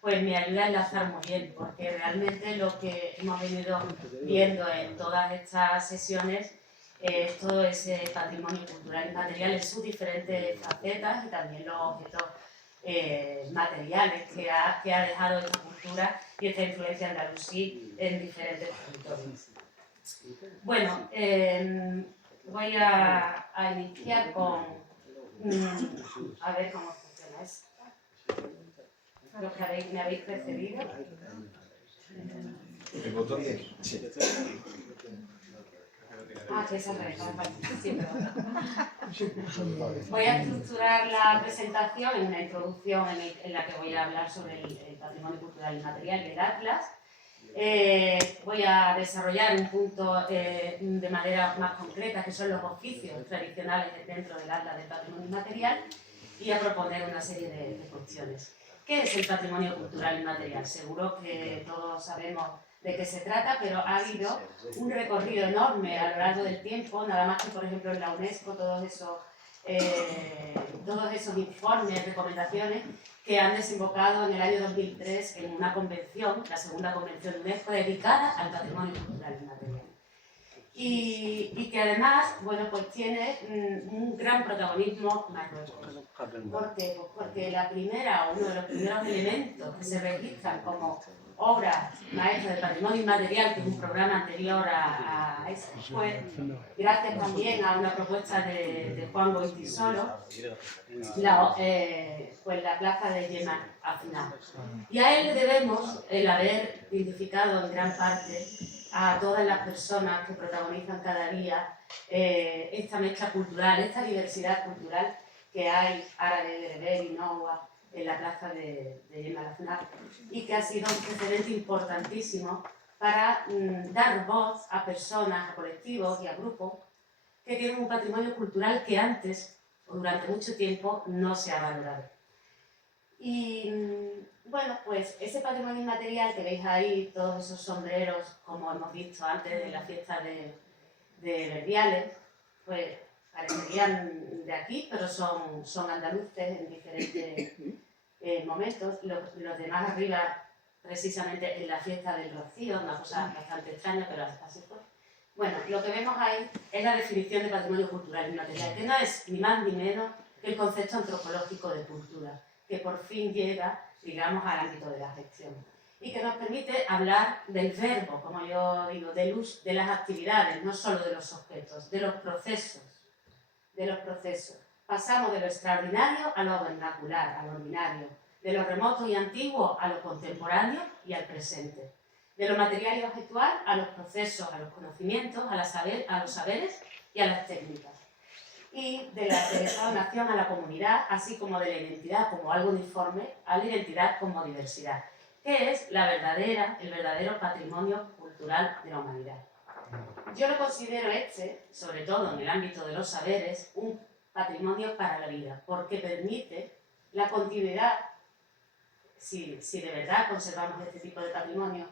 pues me ayuda a enlazar muy bien, porque realmente lo que hemos venido viendo en todas estas sesiones es todo ese patrimonio cultural y material en sus diferentes facetas y también los objetos materiales que ha dejado esta cultura y esta influencia andalusí en diferentes territorios. Bueno, voy a iniciar con... a ver cómo funciona esto. Los que me habéis precedido. ¿El botón de? Sí. Que esa es sí, voy a estructurar la presentación en una introducción en la que voy a hablar sobre el patrimonio cultural y material del Atlas. Voy a desarrollar un punto de manera más concreta, que son los oficios tradicionales dentro del Atlas del patrimonio inmaterial, y a proponer una serie de cuestiones. ¿Qué es el patrimonio cultural inmaterial? Seguro que todos sabemos de qué se trata, pero ha habido un recorrido enorme a lo largo del tiempo, nada más que, por ejemplo, en la UNESCO, todos esos informes, recomendaciones que han desembocado en el año 2003 en una convención, la segunda convención de UNESCO, dedicada al patrimonio cultural inmaterial. Y que además, bueno, pues tiene un gran protagonismo Marruecos. ¿Por qué? Pues porque uno de los primeros elementos que se registran como obra maestra del patrimonio inmaterial, que es un programa anterior a este, fue, gracias también a una propuesta de Juan Goytisolo, pues la plaza de Yemen Afna. Y a él le debemos el haber identificado en gran parte a todas las personas que protagonizan cada día esta mezcla cultural, esta diversidad cultural que hay árabe, bereber y noua en la plaza de Yemen Afna, y que ha sido un precedente importantísimo para dar voz a personas, a colectivos y a grupos que tienen un patrimonio cultural que antes, o durante mucho tiempo, no se ha valorado. Y bueno, pues ese patrimonio inmaterial que veis ahí, todos esos sombreros, como hemos visto antes de la fiesta de Verdiales, pues parecerían de aquí, pero son andaluces en diferentes momentos. Los demás arriba, precisamente en la fiesta del Rocío, una cosa bastante extraña, pero así fue. Bueno, lo que vemos ahí es la definición de patrimonio cultural inmaterial, que no es ni más ni menos que el concepto antropológico de cultura, que por fin llega, digamos, al ámbito de la gestión y que nos permite hablar del verbo, como yo digo, del uso, de las actividades, no solo de los objetos, de los procesos. Pasamos de lo extraordinario a lo vernacular, a lo ordinario, de lo remoto y antiguo a lo contemporáneo y al presente, de lo material y objetual a los procesos, a los conocimientos, a los saberes y a las técnicas, y del Estado-nación a la comunidad, así como de la identidad como algo uniforme a la identidad como diversidad, que es el verdadero patrimonio cultural de la humanidad. Yo lo considero sobre todo en el ámbito de los saberes, un patrimonio para la vida, porque permite la continuidad, si de verdad conservamos este tipo de patrimonio,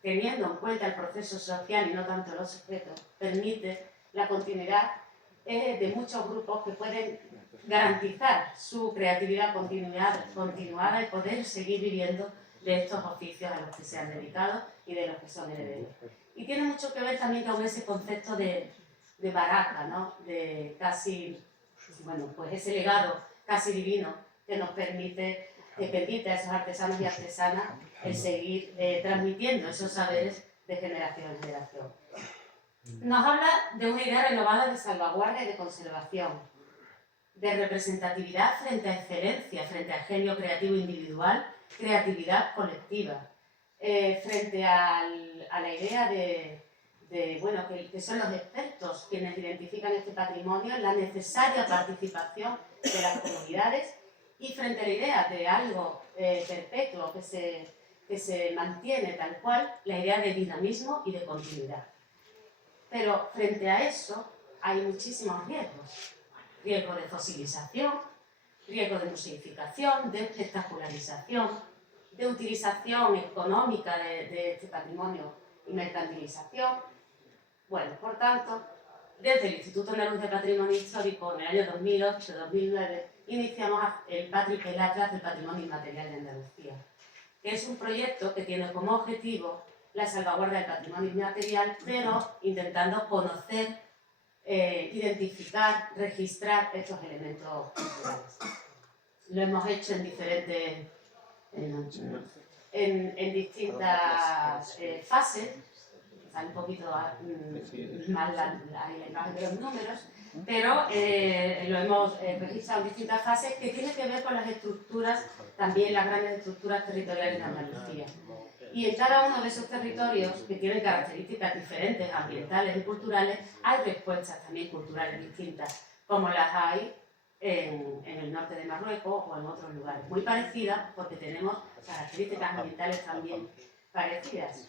teniendo en cuenta el proceso social y no tanto los objetos, permite la continuidad de muchos grupos que pueden garantizar su creatividad continuada y poder seguir viviendo de estos oficios a los que se han dedicado y de los que son herederos. Y tiene mucho que ver también con ese concepto de baraka, ¿no? De casi, bueno, pues ese legado casi divino que nos permite a esos artesanos y artesanas el seguir transmitiendo esos saberes de generación en generación. Nos habla de una idea renovada de salvaguardia y de conservación, de representatividad frente a excelencia, frente a genio creativo individual, creatividad colectiva, frente a la idea bueno, que son los expertos quienes identifican este patrimonio, la necesaria participación de las comunidades, y frente a la idea de algo perpetuo que se mantiene tal cual, la idea de dinamismo y de continuidad. Pero frente a eso hay muchísimos riesgos. Riesgo de fosilización, riesgo de museificación, de espectacularización, de utilización económica de este patrimonio y mercantilización. Bueno, por tanto, desde el Instituto Andaluz de Patrimonio Histórico, en el año 2008-2009, iniciamos el Atlas del Patrimonio Inmaterial de Andalucía, que es un proyecto que tiene como objetivo la salvaguarda del patrimonio inmaterial, pero intentando conocer, identificar, registrar estos elementos culturales. Lo hemos hecho en diferentes, en distintas fases. Está un poquito mal la imagen de los números, pero lo hemos registrado en distintas fases que tienen que ver con las estructuras, también las grandes estructuras territoriales de Andalucía. Y en cada uno de esos territorios, que tienen características diferentes, ambientales y culturales, hay respuestas también culturales distintas, como las hay en el norte de Marruecos o en otros lugares. Muy parecidas, porque tenemos características ambientales también parecidas.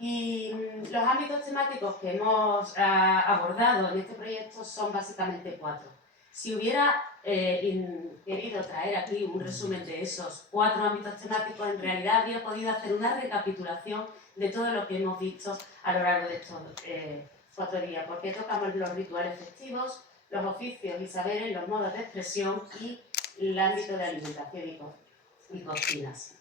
Y los ámbitos temáticos que hemos abordado en este proyecto son básicamente 4. Si hubiera querido traer aquí un resumen de esos 4 ámbitos temáticos, en realidad habría podido hacer una recapitulación de todo lo que hemos visto a lo largo de estos 4 días, porque tocamos los rituales festivos, los oficios y saberes, los modos de expresión y el ámbito de alimentación y cocinas.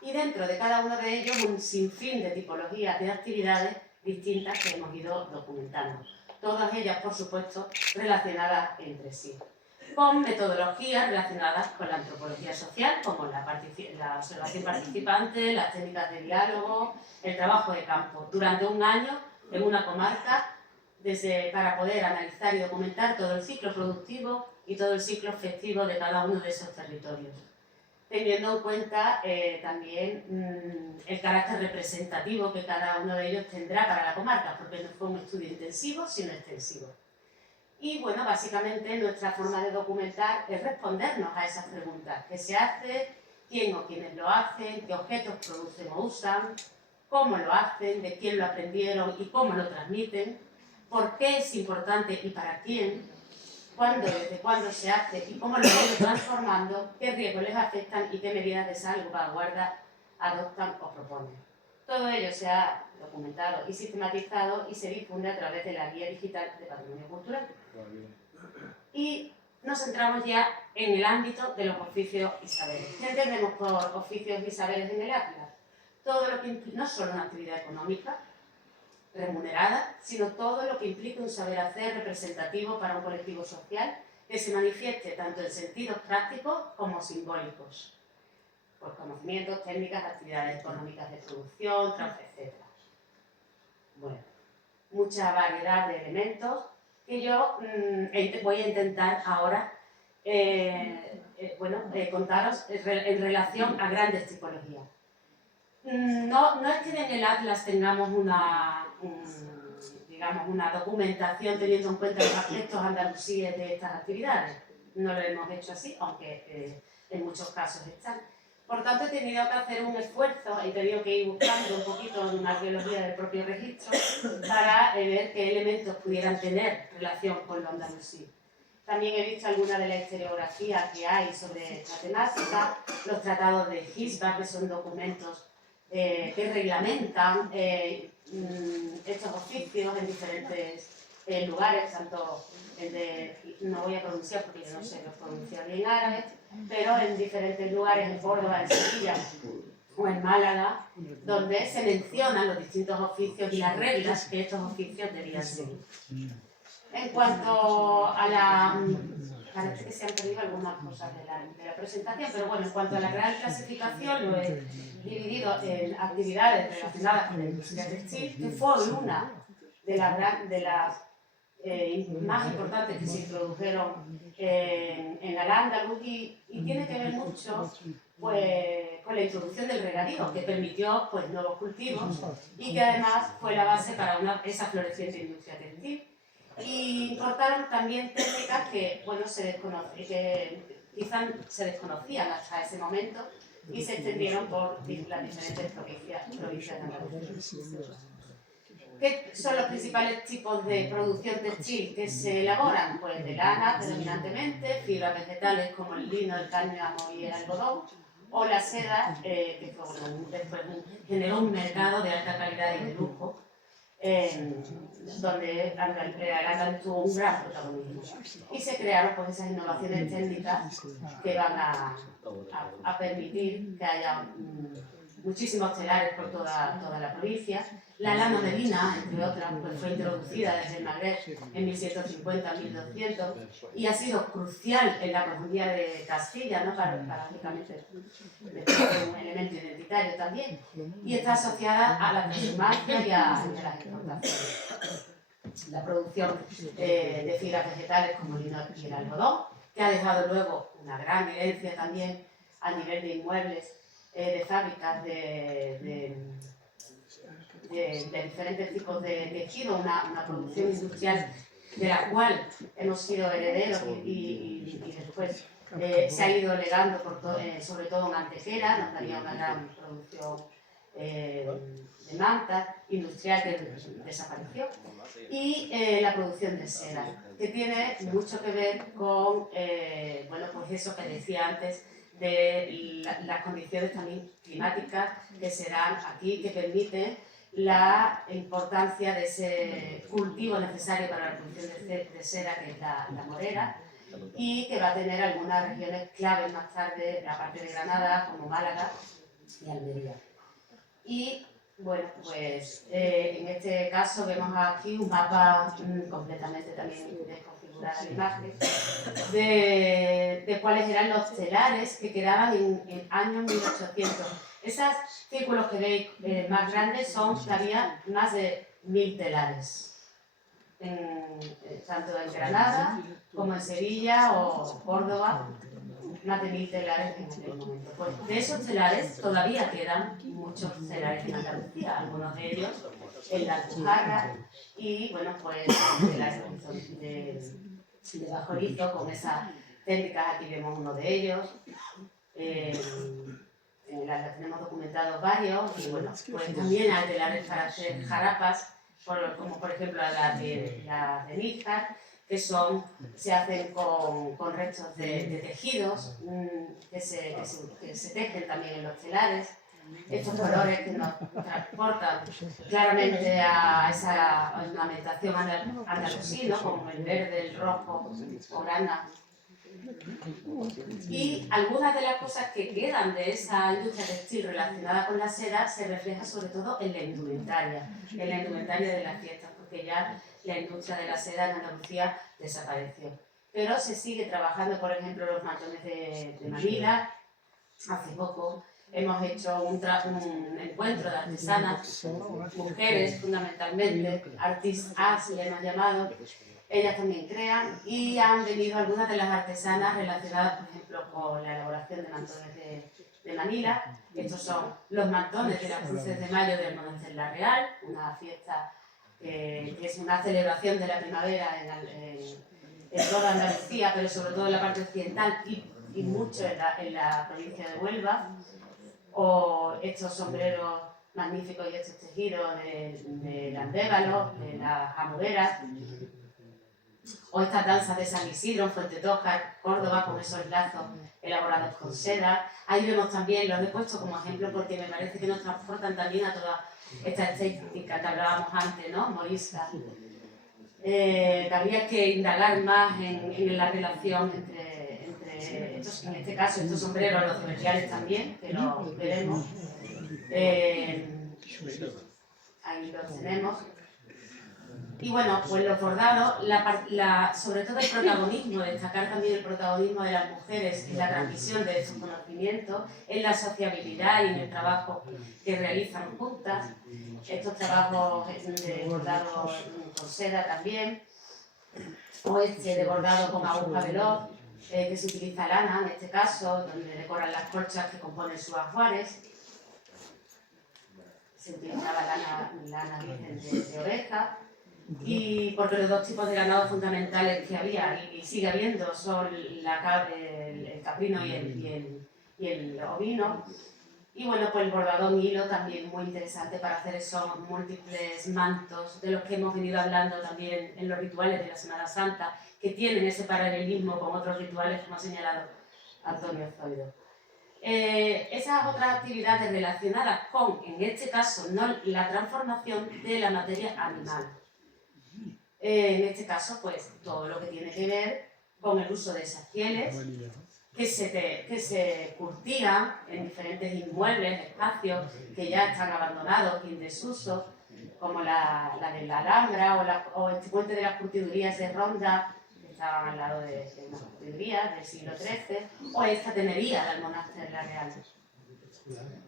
Y dentro de cada uno de ellos un sinfín de tipologías de actividades distintas que hemos ido documentando. Todas ellas, por supuesto, relacionadas entre sí, con metodologías relacionadas con la antropología social, como la observación participante, las técnicas de diálogo, el trabajo de campo, durante un año en una comarca, para poder analizar y documentar todo el ciclo productivo y todo el ciclo festivo de cada uno de esos territorios, teniendo en cuenta también el carácter representativo que cada uno de ellos tendrá para la comarca, porque no fue un estudio intensivo, sino extensivo. Y bueno, básicamente nuestra forma de documentar es respondernos a esas preguntas. ¿Qué se hace? ¿Quién o quiénes lo hacen? ¿Qué objetos producen o usan? ¿Cómo lo hacen? ¿De quién lo aprendieron y cómo lo transmiten? ¿Por qué es importante y para quién? ¿Cuándo, desde cuándo se hace y cómo lo han ido transformando? ¿Qué riesgos les afectan y qué medidas de salvaguarda adoptan o proponen? Todo ello se ha documentado y sistematizado y se difunde a través de la Guía Digital de Patrimonio Cultural. Y nos centramos ya en el ámbito de los oficios y saberes. ¿Qué entendemos por oficios y saberes en el Atlas? Todo lo que implica, no solo una actividad económica remunerada, sino todo lo que implica un saber hacer representativo para un colectivo social que se manifieste tanto en sentidos prácticos como simbólicos, por conocimientos, técnicas, actividades económicas de producción, etc. Bueno, mucha variedad de elementos que yo voy a intentar ahora contaros en relación a grandes tipologías. No es que en el Atlas tengamos una documentación teniendo en cuenta los aspectos andalusíes de estas actividades. No lo hemos hecho así, aunque en muchos casos están. Por tanto, he tenido que hacer un esfuerzo, he tenido que ir buscando un poquito en una arqueología del propio registro para ver qué elementos pudieran tener relación con lo andalusí. También he visto alguna de la historiografía que hay sobre esta temática, los tratados de Gisba, que son documentos que reglamentan estos oficios en diferentes lugares, tanto no voy a pronunciar porque yo no sé pronunciar bien árabe, pero en diferentes lugares, en Córdoba, en Sevilla o en Málaga, donde se mencionan los distintos oficios y las reglas que estos oficios debían seguir. En cuanto a la... Parece que se han perdido algunas cosas de la presentación, pero bueno, en cuanto a la gran clasificación, lo he dividido en actividades relacionadas con la industria textil, que fue una de las más importantes que se introdujeron en Al-Ándalus y tiene que ver mucho pues, con la introducción del regadío, que permitió pues, nuevos cultivos y que además fue la base para esa floreciente industria textil. Y importaron también técnicas que, bueno, que quizás se desconocían hasta ese momento y se extendieron por las diferentes provincias de Andalucía. ¿Qué son los principales tipos de producción textil que se elaboran? Pues de lana, predominantemente, fibras vegetales como el lino, el cáñamo y el algodón, o la seda, que después generó un mercado de alta calidad y de lujo, donde Argandán tuvo un gran protagonismo. Y se crearon pues esas innovaciones técnicas que van a permitir que haya muchísimos telares por toda la provincia. La lana merina, entre otras, pues fue introducida desde el Magreb en 1150-1200 y ha sido crucial en la economía de Castilla, ¿no? Paradójicamente, un elemento identitario también, y está asociada a la transhumancia y a las exportaciones. La producción de fibras vegetales como el lino y el algodón, que ha dejado luego una gran herencia también a nivel de inmuebles, de fábricas, de diferentes tipos de tejido, una producción industrial de la cual hemos sido herederos y después se ha ido legando sobre todo en Antequera, nos daría una gran producción de mantas industrial que desapareció, y la producción de seda, que tiene mucho que ver con bueno, pues eso que decía antes, de las condiciones también climáticas que se dan aquí, que permiten la importancia de ese cultivo necesario para la producción de seda, que es la morera, y que va a tener algunas regiones claves más tarde, aparte de Granada, como Málaga y Almería. Y bueno, pues en este caso vemos aquí un mapa completamente también desconfigurado la imagen de cuáles eran los telares que quedaban en años 1800. Esos círculos que veis más grandes son que había más de 1000 telares, tanto en Granada como en Sevilla o Córdoba, más de 1000 telares en aquel momento. Pues de esos telares todavía quedan muchos telares en Andalucía, algunos de ellos en la Alpujarra y bueno, pues telares de bajo lizo con esas técnicas. Aquí vemos uno de ellos. En las tenemos documentados varios y bueno, pues también hay telares para hacer jarapas, como por ejemplo las de Níjar, que se hacen con restos de tejidos que se tejen también en los telares. Estos colores que nos transportan claramente a esa ornamentación andalusí, ¿no? Como el verde, el rojo o grana. Y algunas de las cosas que quedan de esa industria textil relacionada con la seda se refleja sobre todo en la indumentaria de las fiestas, porque ya la industria de la seda en Andalucía desapareció. Pero se sigue trabajando, por ejemplo, los mantones de Manila. Hace poco hemos hecho un encuentro de artesanas, mujeres fundamentalmente, artistas se le hemos llamado. Ellas también crean y han venido algunas de las artesanas relacionadas, por ejemplo, con la elaboración de mantones de Manila. Estos son los mantones de las Cruces de Mayo del Monastir La Real, una fiesta que es una celebración de la primavera en toda Andalucía, pero sobre todo en la parte occidental y mucho en la provincia de Huelva. O estos sombreros magníficos y estos tejidos de Landévalo, de las jamugueras, o estas danzas de San Isidro en Fuentetójar, Córdoba, con esos lazos elaborados con seda. Ahí vemos también, los he puesto como ejemplo porque me parece que nos transportan también a toda esta estética que hablábamos antes, ¿no? Morisca. Habría que indagar más en la relación entre estos, en este caso, estos sombreros, los comerciales también, que los veremos. Ahí los tenemos. Y bueno, pues los bordados, sobre todo el protagonismo, destacar también el protagonismo de las mujeres en la transmisión de estos conocimientos, en la sociabilidad y en el trabajo que realizan juntas. Estos trabajos de bordado con seda también, o de bordado con aguja veloz, que se utiliza lana en este caso, donde decoran las colchas que componen sus ajuares. Se utilizaba lana virgen de oveja. Y porque los dos tipos de ganado fundamentales que había y sigue habiendo son el caprino y el ovino. Y bueno, pues el bordado en hilo también muy interesante para hacer esos múltiples mantos de los que hemos venido hablando también en los rituales de la Semana Santa, que tienen ese paralelismo con otros rituales como ha señalado Antonio Zoido. Esas otras actividades relacionadas con, en este caso, no la transformación de la materia animal. En este caso, pues, todo lo que tiene que ver con el uso de esas pieles que se cultivan en diferentes inmuebles, espacios que ya están abandonados y en desuso, como la de la Alhambra o este puente de las curtidurías de Ronda, que estaban al lado de unas curtidurías del siglo XIII, o esta tenería del monasterio de la Real,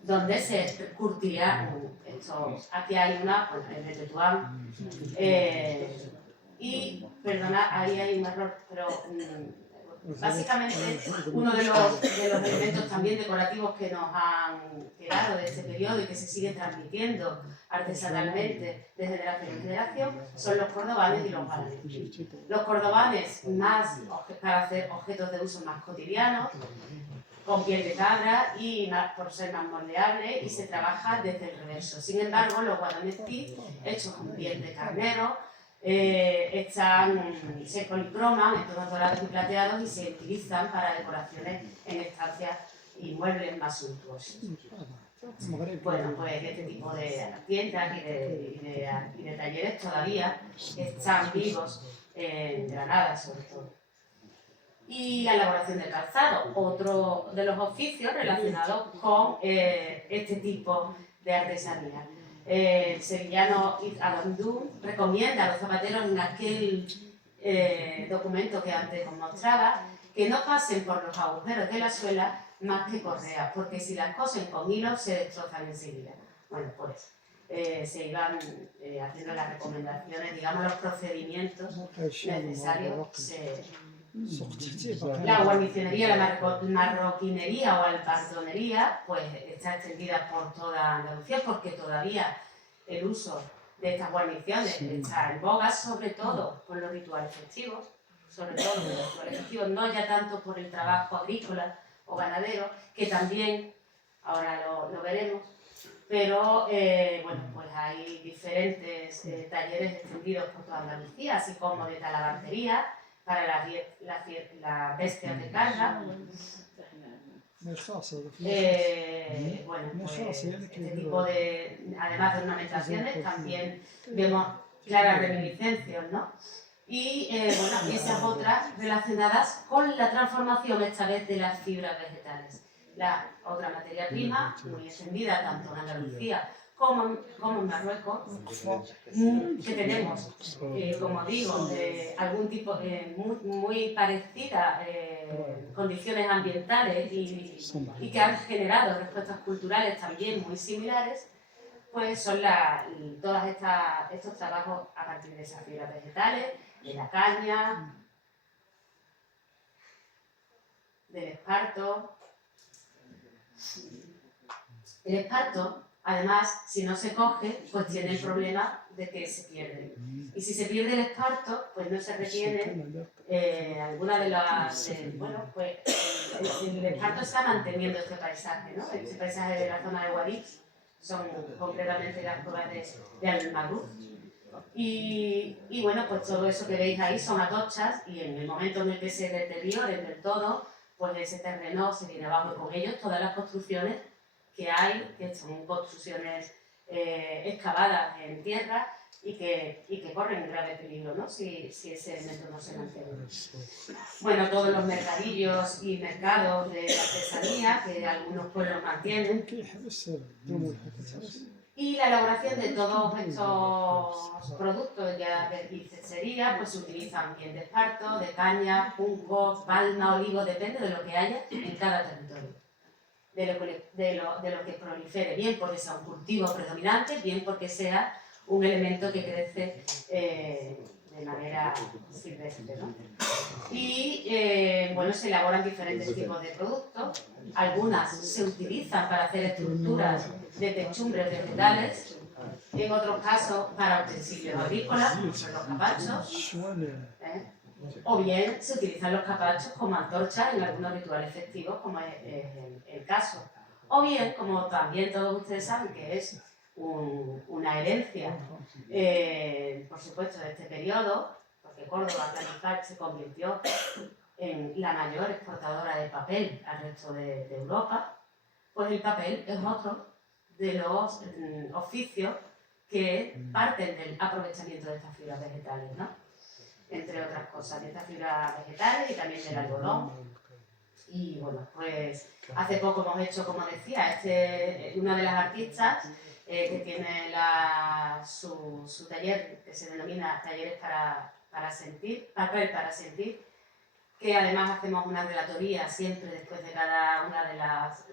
donde se curtía estos. Aquí hay una, pues, en el Tetuán, y, perdona, ahí hay un error, pero básicamente uno de los elementos también decorativos que nos han quedado de este periodo y que se sigue transmitiendo artesanalmente de generación en generación son los cordobanes y los balanes. Los cordobanes más para hacer objetos de uso más cotidianos, con piel de cabra y por ser más moldeable, y se trabaja desde el reverso. Sin embargo, los guadagnetí, hechos con piel de carnero, se policroman en tonos dorados y plateados y se utilizan para decoraciones en estancias y muebles más suntuosos. Bueno, pues este tipo de tiendas y de talleres todavía están vivos en Granada, sobre todo. Y la elaboración del calzado, otro de los oficios relacionados con este tipo de artesanía. El sevillano Yves Adamdou recomienda a los zapateros en aquel documento que antes os mostraba que no pasen por los agujeros de la suela más que correas, porque si las cosen con hilo se destrozan enseguida. Bueno, pues se iban haciendo las recomendaciones, digamos, los procedimientos necesarios. La guarnicionería, la marroquinería o albardonería, pues está extendida por toda Andalucía, porque todavía el uso de estas guarniciones está en boga, sobre todo por los rituales festivos, no ya tanto por el trabajo agrícola o ganadero, que también, ahora lo veremos, pero bueno, pues hay diferentes talleres extendidos por toda Andalucía, así como de talabartería para las bestias de carga. Bueno, pues este tipo de, además de ornamentaciones, también vemos claras reminiscencias, ¿no? Y bueno, esas otras relacionadas con la transformación, esta vez, de las fibras vegetales. La otra materia prima, muy extendida tanto en Andalucía como en Marruecos, que tenemos, como digo, algún tipo muy parecida, condiciones ambientales y que han generado respuestas culturales también muy similares, pues son todos estos trabajos a partir de esas fibras vegetales, de la caña, del esparto. El esparto, además, si no se coge, pues tiene el problema de que se pierde. Y si se pierde el esparto, pues no se retiene alguna de las... bueno, pues el esparto está manteniendo este paisaje, ¿no? Este paisaje de la zona de Guadix, son concretamente las cuevas de Almagro. Y bueno, pues todo eso que veis ahí son atochas, y en el momento en el que se deterioren del todo, pues ese terreno se viene abajo, y con ellos todas las construcciones que hay, que son construcciones excavadas en tierra y que corren grave peligro, ¿no? si ese elemento no se mantiene. Bueno, todos los mercadillos y mercados de artesanía que algunos pueblos mantienen. Y la elaboración de todos estos productos y cesería, pues se utilizan bien de esparto, de caña, junco, palma, olivo, depende de lo que haya en cada territorio. De lo que prolifere, bien porque sea un cultivo predominante, bien porque sea un elemento que crece de manera silvestre, ¿no? Y bueno, se elaboran diferentes tipos de productos. Algunas se utilizan para hacer estructuras de techumbres vegetales, en otros casos para utensilios agrícolas, como son los capachos, o bien se utilizan los capachos como antorchas en algunos rituales festivos, como es el caso. O bien, como también todos ustedes saben que es una herencia, por supuesto, de este periodo, porque Córdoba, Planicar, se convirtió en la mayor exportadora de papel al resto de Europa, pues el papel es otro de los oficios que parten del aprovechamiento de estas fibras vegetales, ¿no? Entre otras cosas, de estas fibras vegetales y también del algodón. Y bueno, pues hace poco hemos hecho, como decía, una de las artistas que tiene su taller que se denomina Talleres para Sentir, Papel para Sentir, que además hacemos una relatoría siempre después de cada una de las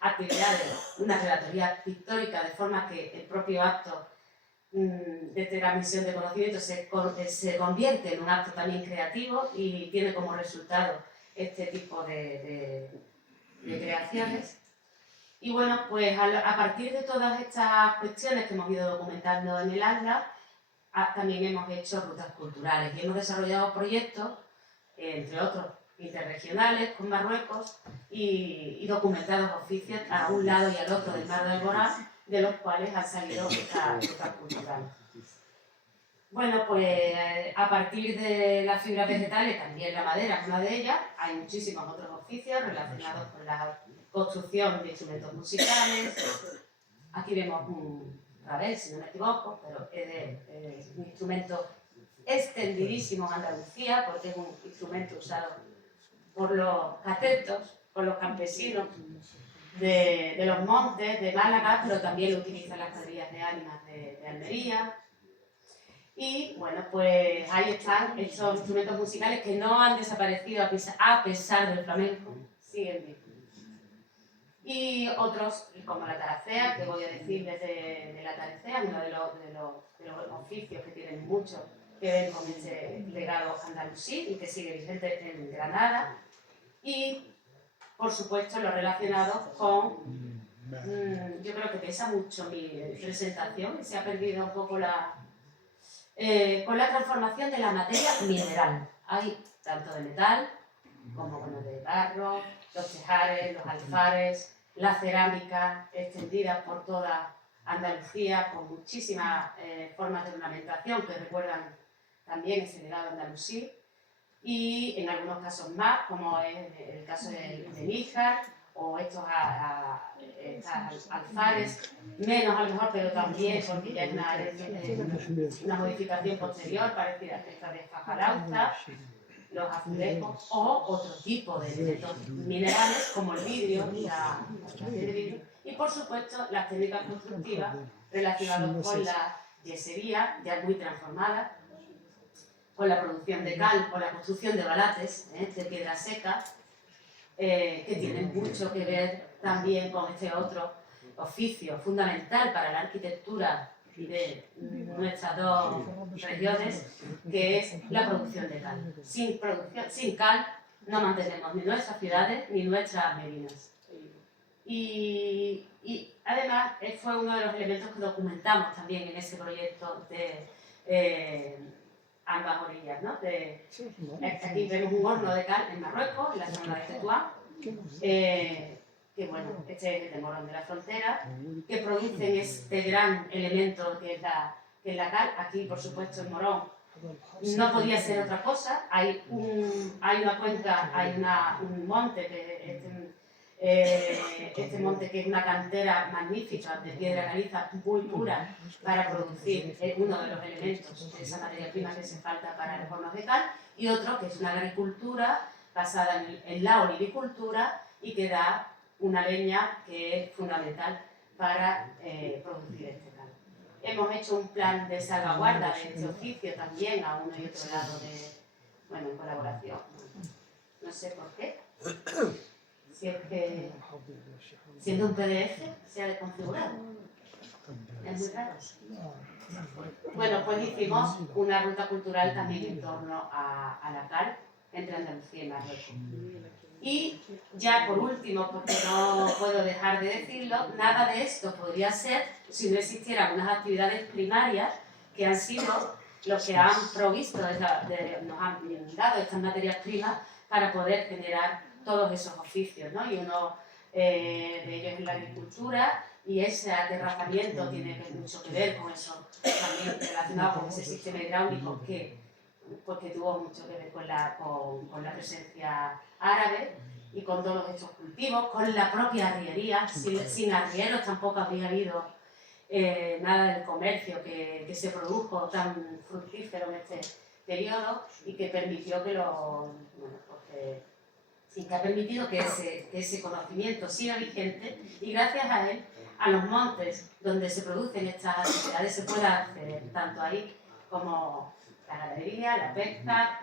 actividades, una relatoría pictórica, de forma que el propio acto de transmisión de conocimiento se convierte en un acto también creativo y tiene como resultado este tipo de creaciones. Y bueno, pues a partir de todas estas cuestiones que hemos ido documentando en el aula, también hemos hecho rutas culturales y hemos desarrollado proyectos, entre otros interregionales, con Marruecos y documentados oficios a un lado y al otro del mar de Alborán, de los cuales han salido estas rutas culturales. Bueno, pues a partir de las fibras vegetales, también la madera es una de ellas, hay muchísimos otros oficios relacionados con la construcción de instrumentos musicales. Aquí vemos un rabel, si no me equivoco, pero es un instrumento extendidísimo en Andalucía, porque es un instrumento usado por los catetos, por los campesinos de los montes de Málaga, pero también lo utilizan las cuadrillas de ánimas de Almería. Y bueno, pues ahí están estos instrumentos musicales que no han desaparecido a pesar del flamenco, siguen vivos. Y otros, como la taracea, que voy a decir desde la taracea, uno de los oficios que tienen mucho que ver con este legado andalusí y que sigue vigente en Granada. Y, por supuesto, lo relacionado con, yo creo que pesa mucho mi presentación y se ha perdido un poco con la transformación de la materia mineral. Hay tanto de metal como de barro, los tejares, los alfares, la cerámica extendida por toda Andalucía con muchísimas formas de ornamentación que recuerdan también ese legado andalusí, y en algunos casos más, como es el caso de Níjar o estos alfares, menos a lo mejor, pero también porque ya es una modificación posterior parecida a esta de Fajarausta, los azulejos o otro tipo de elementos minerales como el vidrio y la piedra de vidrio, y por supuesto las técnicas constructivas relacionadas con la yesería ya muy transformada, con la producción de cal o la construcción de balates de piedra seca, que tienen mucho que ver también con este otro oficio fundamental para la arquitectura de nuestras dos regiones, que es la producción de cal. Sin cal no mantenemos ni nuestras ciudades ni nuestras merinas. Y además fue uno de los elementos que documentamos también en ese proyecto de ambas orillas, ¿no? Aquí vemos un horno de cal en Marruecos, en la zona de Tetuán, que bueno, este es el de Morón de la Frontera, que producen este gran elemento que es la cal. Aquí, por supuesto, en Morón no podía ser otra cosa. Hay una cuenca, hay un monte, este monte que es una cantera magnífica de piedra caliza muy pura para producir uno de los elementos de esa materia prima que hace falta para los hornos de cal, y otro que es una agricultura basada en la olivicultura y que da una leña que es fundamental para producir este cal. Hemos hecho un plan de salvaguarda de este oficio también a uno y otro lado en colaboración. No sé por qué. Si es que siendo un PDF se ha desconfigurado. Es muy raro. Bueno, pues hicimos una ruta cultural también en torno a la cal entre Andalucía y Marruecos. Y ya por último, porque no puedo dejar de decirlo, nada de esto podría ser si no existieran unas actividades primarias que han sido los que han provisto, nos han dado estas materias primas para poder generar todos esos oficios, ¿no? Y uno de ellos es la agricultura, y ese aterrazamiento tiene mucho que ver con eso, también relacionado con ese sistema hidráulico que tuvo mucho que ver con la presencia árabe, y con todos estos cultivos, con la propia arriería. Sin arrieros tampoco habría habido nada del comercio que se produjo tan fructífero en este periodo y que permitió que que ha permitido que ese conocimiento siga vigente, y gracias a él, a los montes donde se producen estas actividades se pueda acceder tanto ahí como la ganadería, la pesca,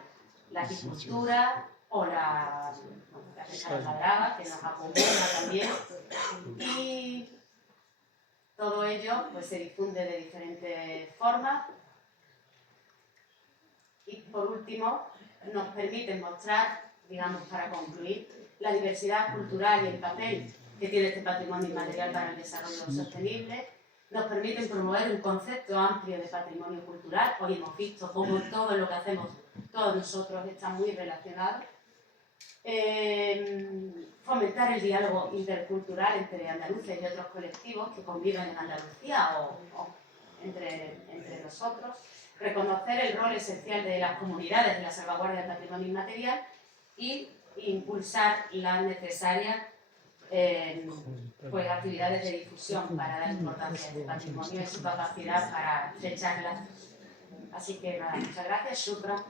la apicultura o la pesca de la brava, que nos acumula también, y todo ello pues, se difunde de diferentes formas. Y por último, nos permite mostrar, digamos, para concluir, la diversidad cultural y el papel que tiene este patrimonio inmaterial para el desarrollo sostenible. Nos permiten promover un concepto amplio de patrimonio cultural. Hoy hemos visto cómo todo lo que hacemos todos nosotros está muy relacionado. Fomentar el diálogo intercultural entre andaluces y otros colectivos que conviven en Andalucía o entre nosotros. Reconocer el rol esencial de las comunidades en la salvaguardia del patrimonio inmaterial y impulsar las necesarias actividades de difusión para dar importancia a este patrimonio y su capacidad para estrechar lazos. Así que nada, muchas gracias. Shukran.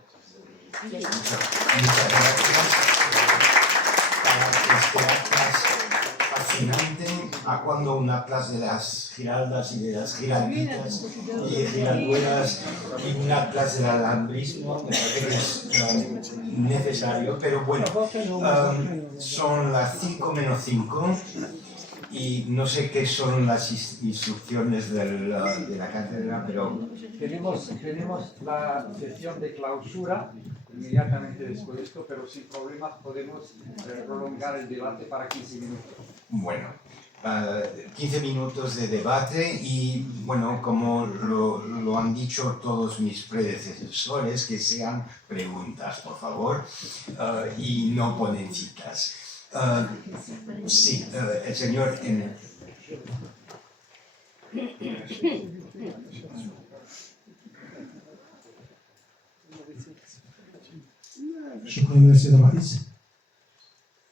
Muchas gracias. Para este atlas fascinante, a cuando un atlas de las giraldas y de las giralditas y de giralduelas y un atlas del alambrismo, me parece que es necesario, pero bueno, son las 5 menos 5 y no sé qué son las instrucciones de la cátedra, pero... Tenemos la sesión de clausura inmediatamente después de esto, pero sin problemas podemos prolongar el debate para 15 minutos. Bueno, 15 minutos de debate y, bueno, como lo han dicho todos mis predecesores, que sean preguntas, por favor, y no ponencitas. Sí, el señor... شكرا سيد الرئيس.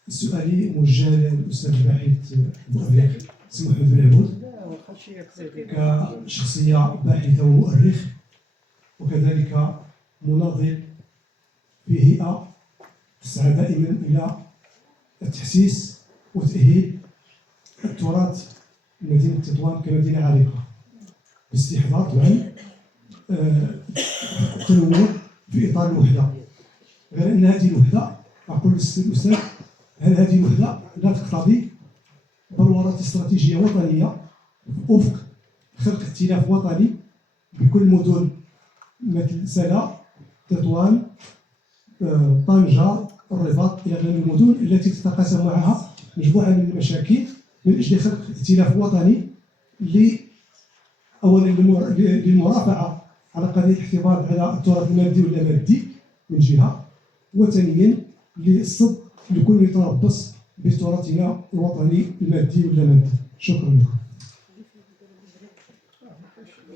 سؤالي موجه للاستاذ الباحث المؤرخ سي محمد بن عبود كشخصيه باحثه ومؤرخ وكذلك مناضل في هيئه تسعى دائما الى التحسيس وتاهيل التراث مدينه تطوان كمدينه عريقه باستحضار طبعا التنوع في اطار الوحده. غير ان هذه الوحده اقول للاستاذ هل هذه الوحده لا تقتضي بلورات استراتيجيه وطنيه افق خلق ائتلاف وطني بكل المدن مثل سلا، تطوان، طنجه، الرباط الى غير المدن التي تتقاسم معها مجموعه من المشاكل من اجل خلق ائتلاف وطني اولا للمرافعه على قضيه الاحتفاظ على التراث المادي ولا مادي من جهه، وثانيا للصد لكل يتربص بتراثنا الوطني المادي ولا مادي. شكرا لكم.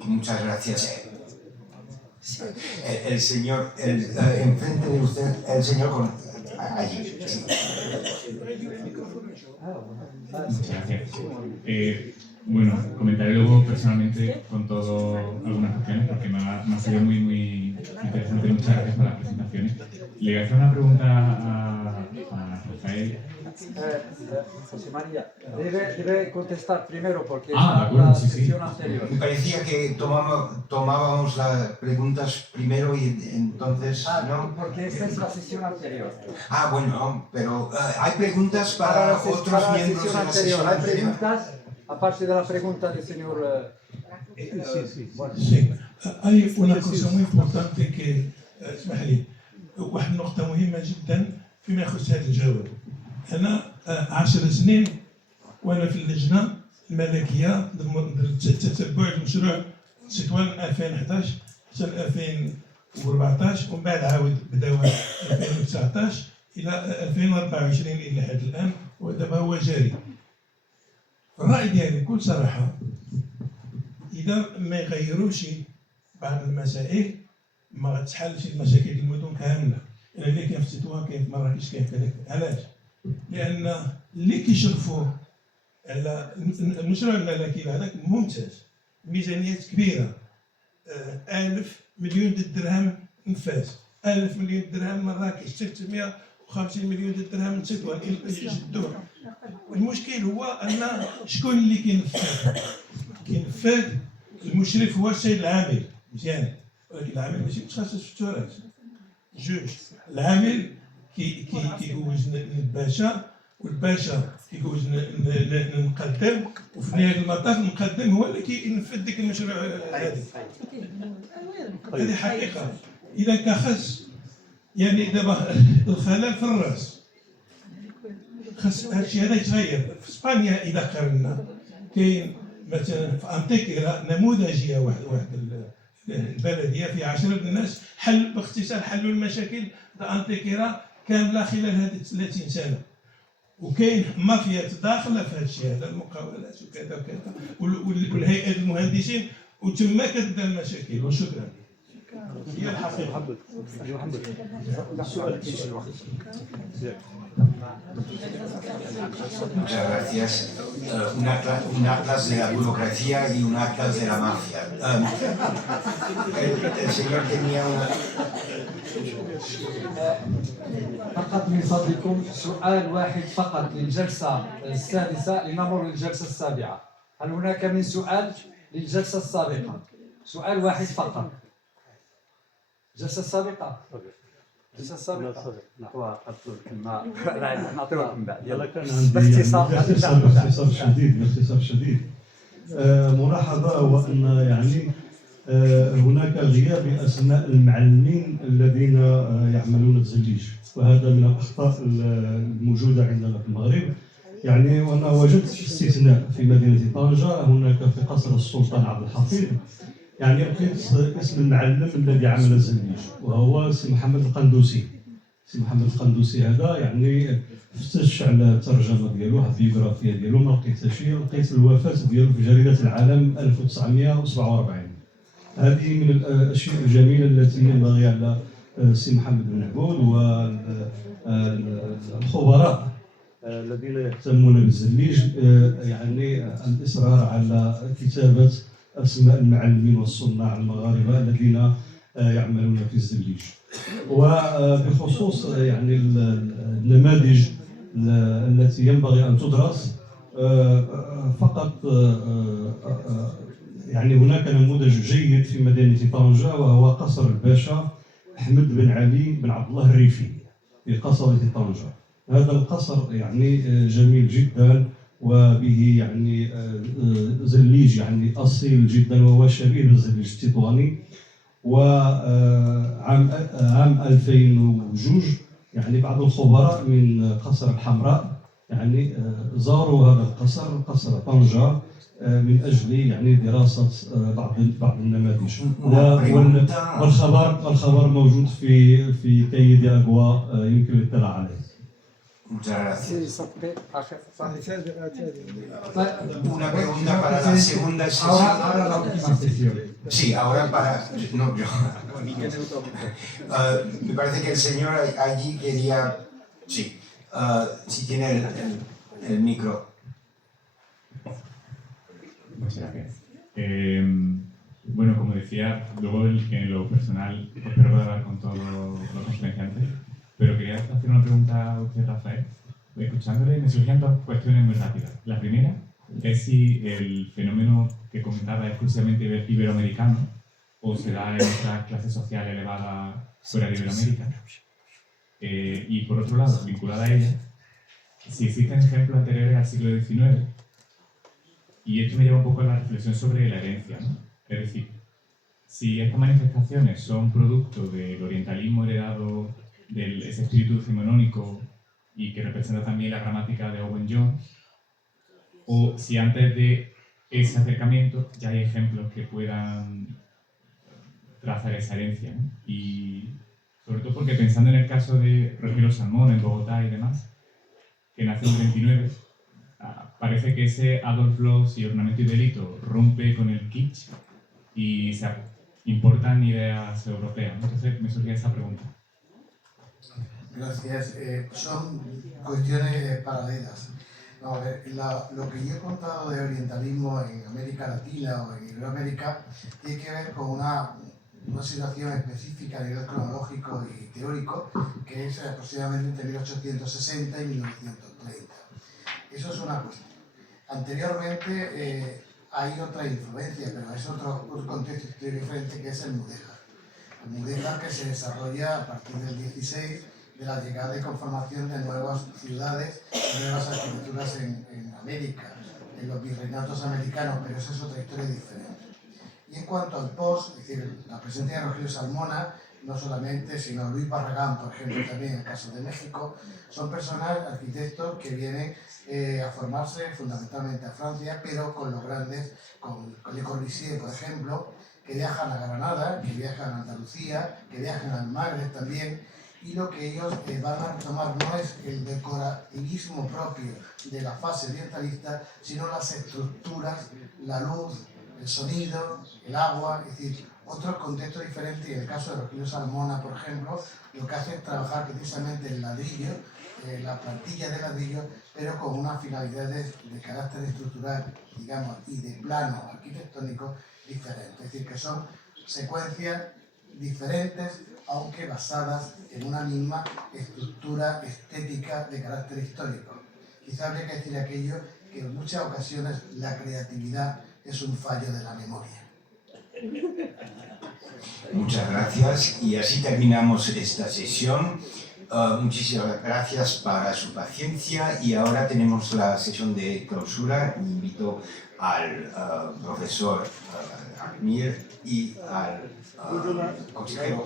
Muchas gracias. El señor, enfrente de usted, el señor con... allí. Sí. Muchas gracias. Bueno, comentaré luego personalmente con todo algunas cuestiones porque me ha salido muy interesante. Muchas gracias por las presentaciones. Le voy a hacer una pregunta a Rafael. José María, debe contestar primero porque de acuerdo, la sí, sesión sí. anterior. Me parecía que tomábamos las preguntas primero y entonces... ¿no? Porque esta es la sesión anterior. Bueno, pero hay preguntas para otros miembros de la sesión Hay anterior. preguntas, aparte de la pregunta del señor... bueno. Sí. Hay una cosa muy importante que اسمح لي واحد النقطة مهمة جدا فيما يخص هذا الجواب. أنا 10 سنين وأنا في اللجنة الملكية تتبع المشروع تطوان 2011 حتى 2014 ومن بعد عاود بداو 2019 إلى 2024 إلى حد الآن ودابا هو جاري. الرأي ديالي بكل صراحة إذا ما يغيروش بعض المسائل ما غتحلش المشاكل المدن كاملة. اللي كاين في تطوان كاين في مراكش كاين في كذا. علاش؟ لان اللي كيشرفوه على المشروع الملكي هذاك ممتاز، ميزانيات كبيره، 1000 مليون درهم نفاس، 1000 مليون درهم مراكش، 650 مليون درهم نتسدوا يجدوها. المشكل هو ان شكون اللي كينفذ المشرف هو السيد العامل مزيان، ولكن العامل ماشي متخصص في التراث. جوج، العامل كيجوز الباشا، والباشا كيجوز نقدم، وفي نهايه المطاف المقدم هو اللي كينفذ ديك المشروع هذا. هذه حقيقه. اذا كخص يعني دابا الخلل في الراس، خاص هادشي هذا يتغير. في اسبانيا اذا قارنا كاين مثلا في انتيكيرا نموذجيه، واحد البلديه فيها 10 الناس باختصار حلوا المشاكل تاع انتيكيرا كامله خلال هذه 30 سنه. وكاين مافيا داخله في هذا الشيء هذا، المقاولات وكذا وكذا، والهيئه المهندسين، وتما كتبدا المشاكل. وشكرا. هي الحقيقه. Muchas gracias. Un atlas de la burocracia y un atlas de la mafia. El señor tenía una... فقط من فضلكم سؤال واحد فقط للجلسة السادسة لنمر للجلسة السابعة. هل هناك من سؤال للجلسة السابقة؟ سؤال واحد فقط. الجلسة السابقة. الجلسة السابقة. نعطيكم بعد. باختصار شديد. ملاحظة هو أن يعني هناك غياب لأسماء المعلمين الذين يعملون الزليج، وهذا من الأخطاء الموجودة عندنا في المغرب. يعني وأنا وجدت استثناء في مدينة طنجة، هناك في قصر السلطان عبد الحفيظ يعني لقيت اسم المعلم الذي عمل الزليج، وهو سي محمد القندوسي. سي محمد القندوسي هذا يعني فتش على الترجمه ديالو، على البيوغرافيا ديالو، ما لقيت حتى شيء. لقيت الوفاه ديالو في جريده العالم 1947. هذه من الاشياء الجميله التي ينبغي على سي محمد بن عبود والخبراء الذين يهتمون بالزليج يعني الاصرار على كتابه اسماء المعلمين والصناع المغاربه الذين يعملون في الزليج. وبخصوص يعني النماذج التي ينبغي ان تدرس، فقط يعني هناك نموذج جيد في مدينه طنجة، وهو قصر الباشا احمد بن علي بن عبد الله الريفي في قصبة طنجة. هذا القصر يعني جميل جدا، وبه يعني زليج يعني اصيل جدا، وهو شبيه بالزليج التطواني. وعام 2002 يعني بعض الخبراء من قصر الحمراء يعني زاروا هذا القصر، قصر طنجة، من اجل يعني دراسه بعض النماذج. والخبر موجود في كيد اغوا، يمكن الاطلاع عليه. Muchas gracias. Una pregunta para la segunda sesión. Ahora la última sesión. Sí, ahora para... No, yo. Me parece que el señor allí quería... Sí, si tiene el micro. Muchas gracias. Bueno, como decía, luego en lo personal espero poder hablar con todos los conferenciantes, pero quería hacer una pregunta a usted, Rafael. Escuchándole me surgían dos cuestiones muy rápidas. La primera es si el fenómeno que comentaba es exclusivamente iberoamericano o se da en otras clases sociales elevadas fuera de Iberoamérica. Y por otro lado, vinculada a ella, si existen ejemplos anteriores al siglo XIX. Y esto me lleva un poco a la reflexión sobre la herencia, ¿no? Es decir, si estas manifestaciones son producto del orientalismo heredado de ese espíritu decimonónico y que representa también la gramática de Owen Jones, o si antes de ese acercamiento ya hay ejemplos que puedan trazar esa herencia, ¿no? Y sobre todo porque pensando en el caso de Rogelio Salmón en Bogotá y demás, que nació en 1939, parece que ese Adolf Loos y Ornamento y Delito rompe con el kitsch y se importan ideas europeas. Entonces me surgía esa pregunta. Gracias. Son cuestiones paralelas. No, a ver, lo que yo he contado de orientalismo en América Latina o en Iberoamérica tiene que ver con una situación específica a nivel cronológico y teórico, que es aproximadamente entre 1860 y 1930. Eso es una cuestión. Anteriormente hay otra influencia, pero es otro contexto histórico diferente, que es el mudéjar. El mudéjar que se desarrolla a partir del 16, de la llegada y conformación de nuevas ciudades, nuevas arquitecturas en América, en los virreinatos americanos, pero esa es otra historia diferente. Y en cuanto al post, es decir, la presencia de Rogelio Salmona, no solamente, sino Luis Barragán, por ejemplo, también en el caso de México, son personas, arquitectos que vienen a formarse fundamentalmente a Francia, pero con los grandes, con Le Corbusier, por ejemplo, que viajan a Granada, que viajan a Andalucía, que viajan al Magreb también, y lo que ellos van a retomar no es el decorativismo propio de la fase orientalista, sino las estructuras, la luz, el sonido, el agua, es decir, otros contextos diferentes. Y en el caso de Rogelio Salmona, por ejemplo, lo que hace es trabajar precisamente el ladrillo, la plantilla de ladrillo, pero con unas finalidades de carácter estructural, digamos, y de plano arquitectónico diferentes. Es decir, que son secuencias diferentes, aunque basadas en una misma estructura estética de carácter histórico. Quizá habría que decir aquello que en muchas ocasiones la creatividad es un fallo de la memoria. Muchas gracias y así terminamos esta sesión. Muchísimas gracias para su paciencia y ahora tenemos la sesión de clausura. Invito al profesor Akmir y al consejero.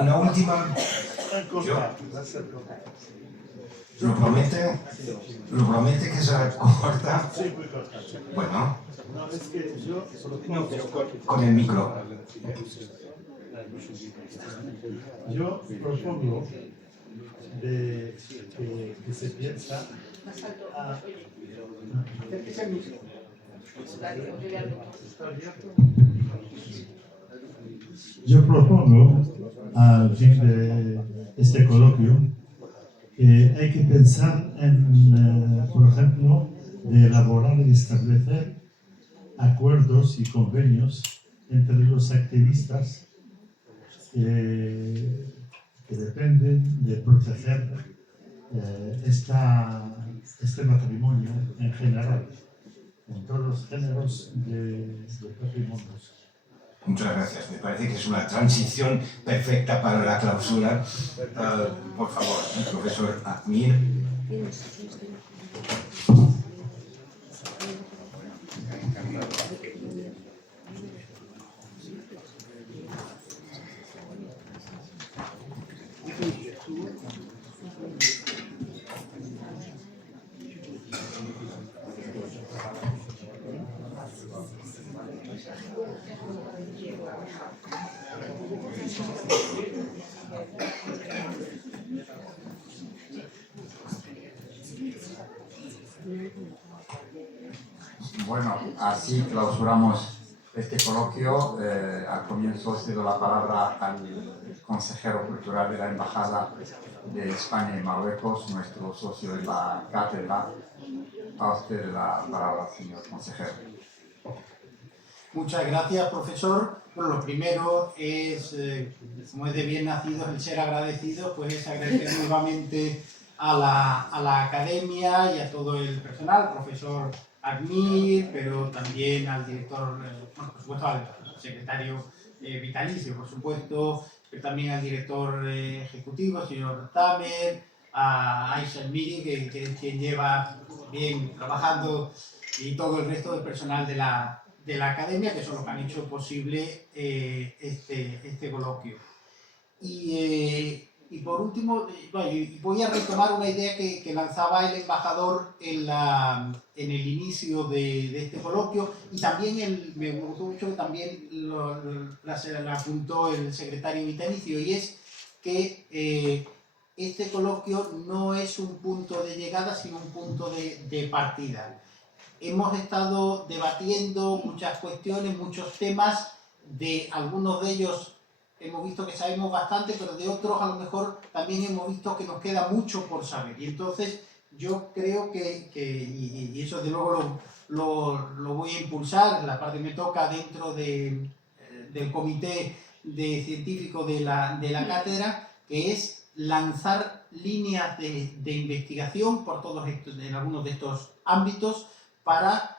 Una última. ¿Lo promete que será corta? Bueno. Con el micro. Yo propongo que se piensa Yo propongo, al fin de este coloquio, que hay que pensar en, por ejemplo, de elaborar y establecer acuerdos y convenios entre los activistas que dependen de proteger este matrimonio en general, en todos los géneros de patrimonios. Muchas gracias. Me parece que es una transición perfecta para la clausura. Por favor, profesor Akmir. Bueno, así clausuramos este coloquio. Al comienzo cedo la palabra al consejero cultural de la Embajada de España y Marruecos, nuestro socio de la cátedra. A usted la palabra, señor consejero. Muchas gracias, profesor. Bueno, lo primero es, como es de bien nacidos, el ser agradecido, pues es agradecer nuevamente a la academia y a todo el personal, profesor Akmir, pero también al director, bueno, por supuesto al secretario vitalicio, por supuesto, pero también al director ejecutivo, señor Tamer, a Aisha Miri, que es quien lleva bien trabajando, y todo el resto del personal de la academia, que son los que han hecho posible este coloquio. Y por último, voy a retomar una idea que lanzaba el embajador en el inicio de este coloquio, y también me gustó mucho que también la apuntó el secretario vitalicio, y es que este coloquio no es un punto de llegada, sino un punto de partida. Hemos estado debatiendo muchas cuestiones, muchos temas, de algunos de ellos hemos visto que sabemos bastante, pero de otros a lo mejor también hemos visto que nos queda mucho por saber. Y entonces yo creo y eso de luego lo voy a impulsar, la parte que me toca dentro del comité de científico de la cátedra, que es lanzar líneas de investigación por en algunos de estos ámbitos para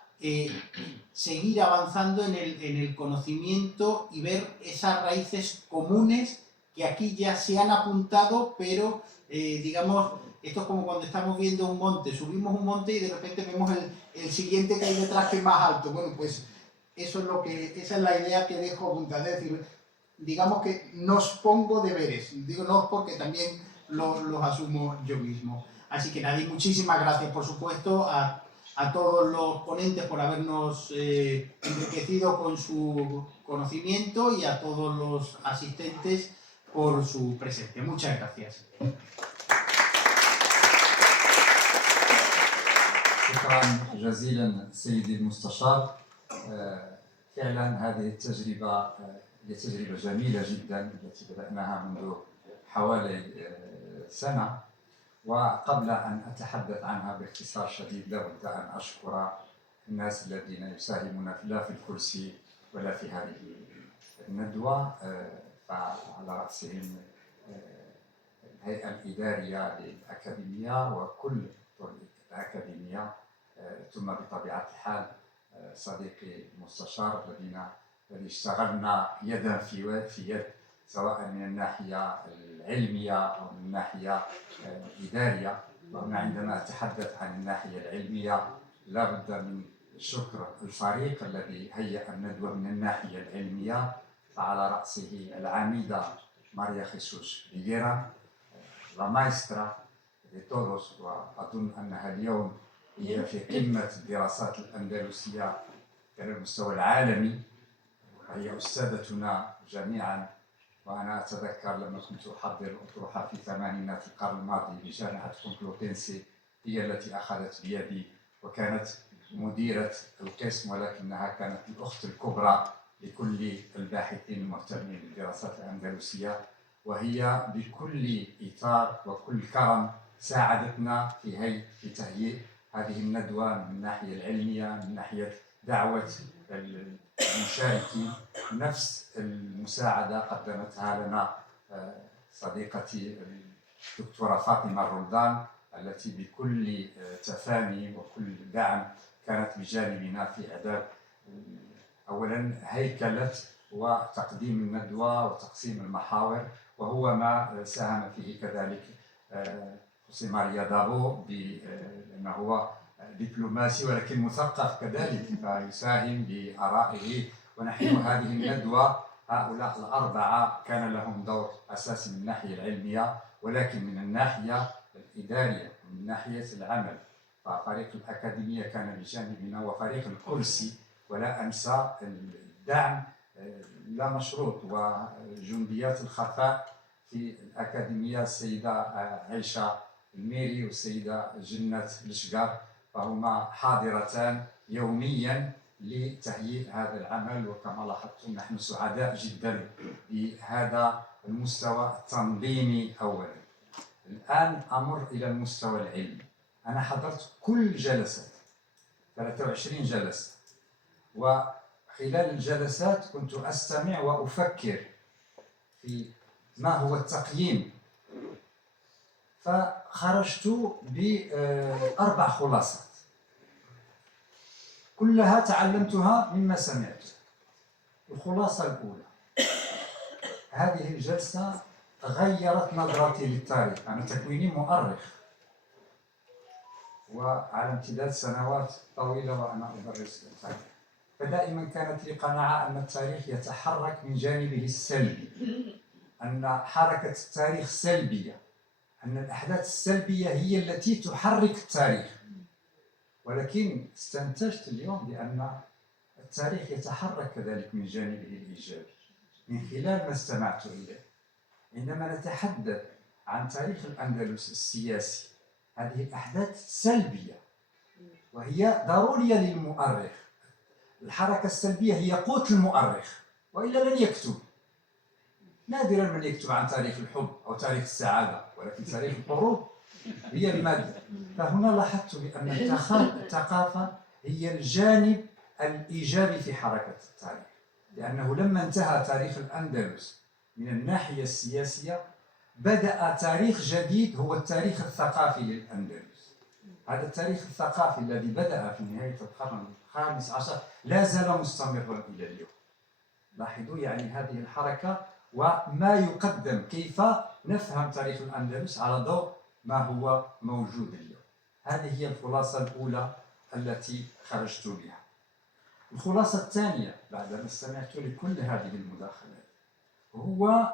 seguir avanzando en el conocimiento y ver esas raíces comunes que aquí ya se han apuntado, pero digamos, esto es como cuando estamos viendo un monte, subimos un monte y de repente vemos el siguiente que hay detrás que es más alto. Bueno, pues esa es la idea que dejo apuntada, es decir, digamos que nos pongo deberes, digo no porque también los asumo yo mismo. Así que nada, y muchísimas gracias por supuesto a todos los ponentes por habernos enriquecido con su conocimiento y a todos los asistentes por su presencia. Muchas gracias. شكرا جزيلا سيدي المستشار. فعلا هذه التجربة هي تجربة جميلة جدا التي بدأناها منذ حوالي سنة، وقبل أن أتحدث عنها باختصار شديد لابد أن أشكر الناس الذين يساهمون لا في الكرسي ولا في هذه الندوة، فعلى رأسهم الهيئة الإدارية للأكاديمية وكل الأكاديمية، ثم بطبيعة الحال صديقي المستشار الذي اشتغلنا يدا في يد سواء من الناحية العلمية أو من الناحية الإدارية. وهنا عندما أتحدث عن الناحية العلمية لا بد من شكر الفريق الذي هيأ الندوة من الناحية العلمية، فعلى رأسه العميدة ماريا خيسوس فيغيرا، لا مايسترا de todos، وأظن أنها اليوم هي في قمة الدراسات الأندلسية على المستوى العالمي، وهي أستاذتنا جميعا. وأنا أتذكر لما كنت أحضر الأطروحة في ثمانينات القرن الماضي بجامعة كومبلوتنسي هي التي أخذت بيدي وكانت مديرة القسم، ولكنها كانت الأخت الكبرى لكل الباحثين المهتمين بالدراسات الأندلسية، وهي بكل إطار وكل كرم ساعدتنا في تهيئ هذه الندوة من الناحية العلمية، من ناحية دعوة المشاركين. نفس المساعدة قدمتها لنا صديقتي الدكتورة فاطمة الرمضان التي بكل تفاني وكل دعم كانت بجانبنا في إعداد أولا هيكلة وتقديم الندوة وتقسيم المحاور، وهو ما ساهم فيه كذلك خوسي ماريا دابو لأنه هو دبلوماسي ولكن مثقف كذلك فيساهم بآرائه. ونحن هذه الندوة هؤلاء الأربعة كان لهم دور أساسي من الناحية العلمية، ولكن من الناحية الإدارية من ناحية العمل ففريق الأكاديمية كان بجانبنا وفريق الكرسي، ولا أنسى الدعم لا مشروط وجنديات الخفاء في الأكاديمية السيدة عيشة الميري والسيدة جنة الشقار، فهما حاضرتان يوميا لتهيئ هذا العمل. وكما لاحظتم نحن سعداء جدا بهذا المستوى التنظيمي أولا. الآن أمر إلى المستوى العلمي. أنا حضرت كل جلسات 23 جلسة، وخلال الجلسات كنت أستمع وأفكر في ما هو التقييم، فخرجت ب4 خلاصات كلها تعلمتها مما سمعت. الخلاصة الأولى: هذه الجلسة غيرت نظرتي للتاريخ. أنا تكويني مؤرخ وعلى امتداد سنوات طويلة وأنا أدرس التاريخ، فدائما كانت لي قناعة أن التاريخ يتحرك من جانبه السلبي، أن حركة التاريخ سلبية، أن الأحداث السلبية هي التي تحرك التاريخ. ولكن استنتجت اليوم بأن التاريخ يتحرك كذلك من جانبه الإيجابي من خلال ما استمعت إليه. عندما نتحدث عن تاريخ الأندلس السياسي هذه الأحداث سلبية وهي ضرورية للمؤرخ. الحركة السلبية هي قوت المؤرخ وإلا لن يكتب. نادرا من يكتب عن تاريخ الحب أو تاريخ السعادة، ولكن تاريخ الحروب هي المادة. فهنا لاحظت بأن الثقافة هي الجانب الإيجابي في حركة التاريخ، لأنه لما انتهى تاريخ الأندلس من الناحية السياسية بدأ تاريخ جديد هو التاريخ الثقافي للأندلس. هذا التاريخ الثقافي الذي بدأ في نهاية القرن الخامس عشر لا زال مستمرا إلى اليوم. لاحظوا يعني هذه الحركة وما يقدم، كيف نفهم تاريخ الأندلس على ضوء ما هو موجود اليوم. هذه هي الخلاصة الأولى التي خرجت بها. الخلاصة الثانية بعدما استمعت لكل هذه المداخلات هو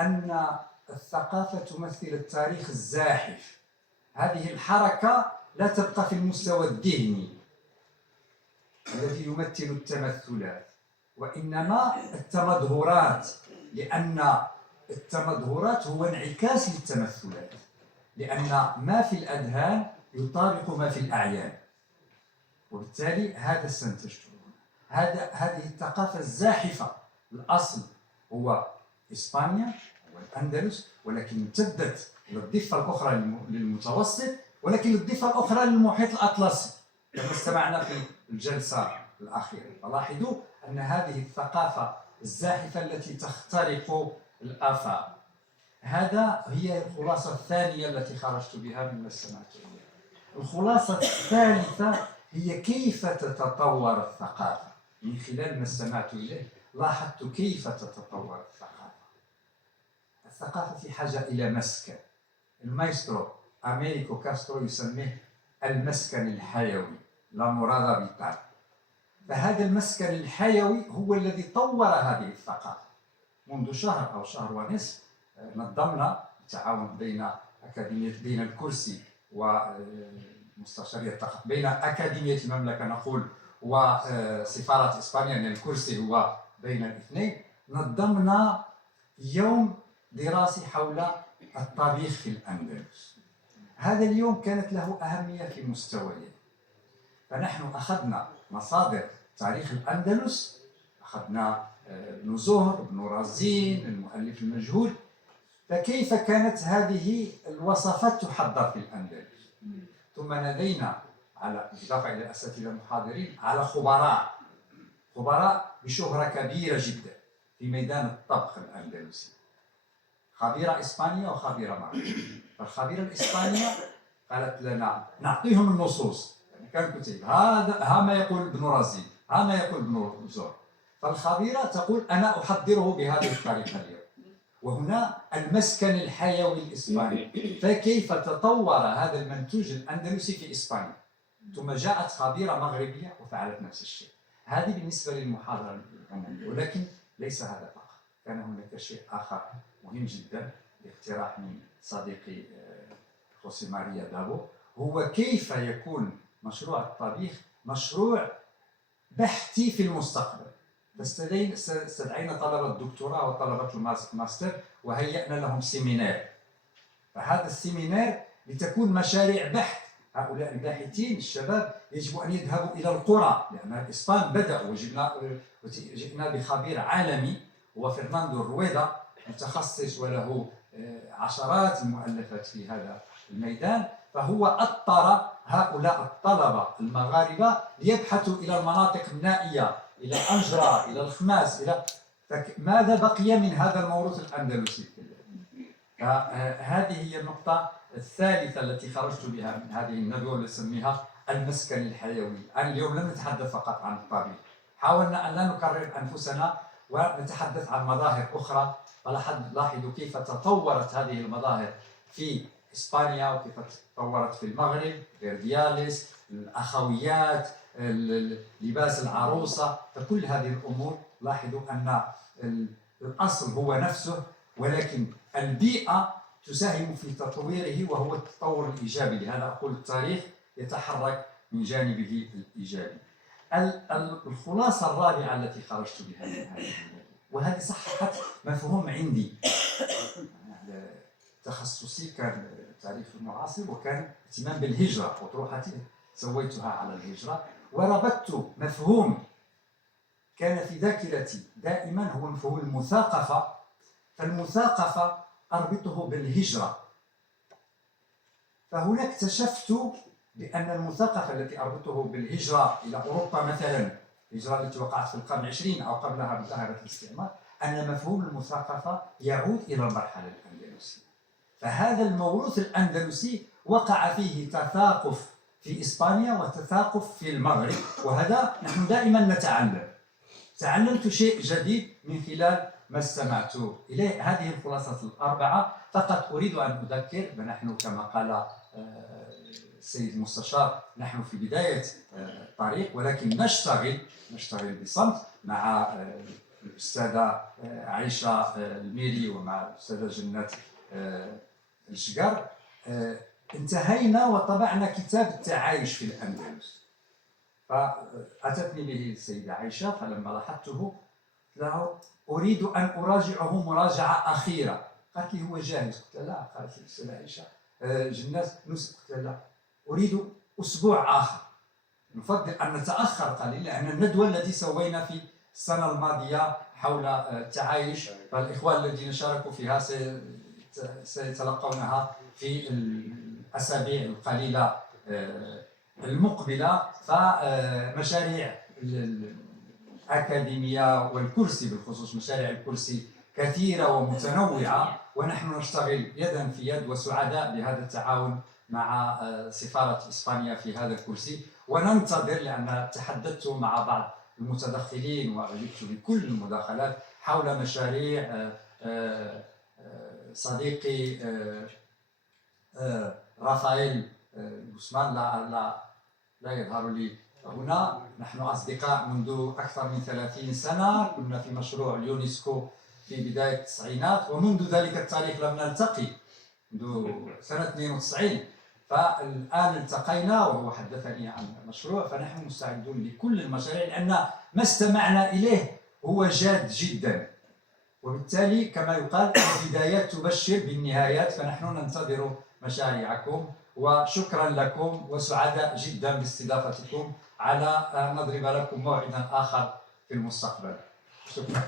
أن الثقافة تمثل التاريخ الزاحف. هذه الحركة لا تبقى في المستوى الذهني الذي يمثل التمثلات، وإنما التمظهرات، لأن التمظهرات هو انعكاس للتمثلات، لأن ما في الأذهان يطابق ما في الأعيان، وبالتالي هذا استنتجته. هذه الثقافة الزاحفة الأصل هو إسبانيا والأندلس، ولكن امتدت للضفة الأخرى للمتوسط، ولكن للضفة الأخرى للمحيط الأطلسي كما استمعنا في الجلسة الأخيرة. فلاحظوا أن هذه الثقافة الزاحفة التي تخترق الآفاق. هذا هي الخلاصة الثانية التي خرجت بها مما سمعت إليه. الخلاصة الثالثة هي كيف تتطور الثقافة. من خلال ما استمعت إليه لاحظت كيف تتطور الثقافة. الثقافة في حاجة إلى مسكن. المايسترو أمريكو كاسترو يسميه المسكن الحيوي، لا مراد بتاع. فهذا المسكن الحيوي هو الذي طور هذه الثقافة. منذ شهر أو شهر ونصف نظمنا بالتعاون بين الكرسي ومستشارية الثقافة، بين أكاديمية المملكة نقول وسفارة إسبانيا، لأن الكرسي هو بين الاثنين. نظمنا يوم دراسي حول الطبيخ في الأندلس. هذا اليوم كانت له أهمية في مستويين. فنحن أخذنا مصادر تاريخ الأندلس، أخذنا ابن زهر، ابن رازين، المؤلف المجهول، فكيف كانت هذه الوصفات تحضر في الأندلس. ثم نادينا على إضافة إلى أساتذة محاضرين على خبراء بشهرة كبيرة جدا في ميدان الطبخ الأندلسي، خبيرة إسبانية وخبيرة مغربية. فالخبيرة الإسبانية قالت لنا نعطيهم النصوص، يعني كان كتب ها ما يقول ابن رازين، ها ما يقول ابن زهر. فالخبيرة تقول أنا أحضره بهذه الطريقة اليوم. وهنا المسكن الحيوي الإسباني، فكيف تطور هذا المنتوج الأندلسي في إسبانيا. ثم جاءت خبيرة مغربية وفعلت نفس الشيء. هذه بالنسبة للمحاضرة العمومية، ولكن ليس هذا فقط، كان هناك شيء آخر مهم جدا باقتراح من صديقي خوسي ماريا دابو، هو كيف يكون مشروع الطبيخ مشروع بحثي في المستقبل. استدعينا طلبة الدكتوراه وطلبة الماستر وهيئنا لهم سيمينار. فهذا السيمينار لتكون مشاريع بحث. هؤلاء الباحثين الشباب يجب أن يذهبوا إلى القرى، لأن الإسبان بدأوا، وجئنا بخبير عالمي هو فرناندو رويدا، متخصص وله عشرات المؤلفات في هذا الميدان. فهو أطر هؤلاء الطلبة المغاربة ليبحثوا إلى المناطق النائية، إلى أنجرة، إلى الخماس، إلى ماذا بقي من هذا الموروث الأندلسي. هذه هي النقطة الثالثة التي خرجت بها من هذه الندوة اللي نسميها المسكن الحيوي. اليوم لم نتحدث فقط عن الطبيخ، حاولنا أن لا نكرر أنفسنا ونتحدث عن مظاهر أخرى. لاحظوا كيف تطورت هذه المظاهر في إسبانيا وكيف تطورت في المغرب، فيردياليس، الأخويات، لباس العروسة. فكل هذه الأمور لاحظوا أن الأصل هو نفسه، ولكن البيئة تساهم في تطويره وهو التطور الإيجابي. لهذا أقول التاريخ يتحرك من جانبه الإيجابي. الخلاصة الرابعة التي خرجت بها من هذه، وهذه صححت مفهوم عندي. تخصصي كان التاريخ المعاصر، وكان اهتمام بالهجرة، وطروحتي سويتها على الهجرة، وربطت مفهوم كان في ذاكرتي دائما هو مفهوم المثاقفة فالمثاقفة أربطه بالهجرة، فهنا اكتشفت بأن المثاقفة التي أربطه بالهجرة إلى أوروبا مثلا، الهجرة التي وقعت في القرن العشرين أو قبلها بظاهرة الاستعمار، أن مفهوم المثاقفة يعود إلى المرحلة الأندلسية. فهذا الموروث الأندلسي وقع فيه تثاقف في إسبانيا وتثاقف في المغرب، وهذا نحن دائما نتعلم. تعلمت شيء جديد من خلال ما استمعت إليه. هذه الخلاصة الأربعة. فقط أريد أن أذكر بنحن كما قال السيد المستشار نحن في بداية الطريق، ولكن نشتغل بصمت مع الأستاذة عائشة الميري ومع الأستاذة جنات الشقر. انتهينا وطبعنا كتاب التعايش في الأندلس، فأتتني به السيدة عائشة، فلما لاحظته له أريد أن أراجعه مراجعة أخيرة. قالت لي هو جاهز. قلت لا. قالت لي السيدة عائشة جنات قلت لا، أريد أسبوع آخر، نفضل أن نتأخر قليلا، لأن الندوة التي سوينا في السنة الماضية حول التعايش، فالإخوان الذين شاركوا فيها سيتلقونها في الأسابيع القليلة المقبلة. فمشاريع الأكاديمية والكرسي بالخصوص مشاريع الكرسي كثيرة ومتنوعة، ونحن نشتغل يدا في يد وسعداء بهذا التعاون مع سفارة إسبانيا في هذا الكرسي، وننتظر، لأن تحدثت مع بعض المتدخلين وأجبت بكل المداخلات حول مشاريع صديقي رافائيل غوسمان لا يظهر لي هنا. نحن أصدقاء منذ أكثر من 30 سنة، كنا في مشروع اليونسكو في بداية التسعينات، ومنذ ذلك التاريخ لم نلتقي منذ سنة 92. فالآن التقينا وهو حدثني عن المشروع، فنحن مستعدون لكل المشاريع، لأن ما استمعنا إليه هو جاد جدا، وبالتالي كما يقال البدايات تبشر بالنهايات، فنحن ننتظر مشاريعكم. وشكرا لكم وسعداء جدا باستضافتكم، على أن نضرب لكم موعدا آخر في المستقبل. شكرا.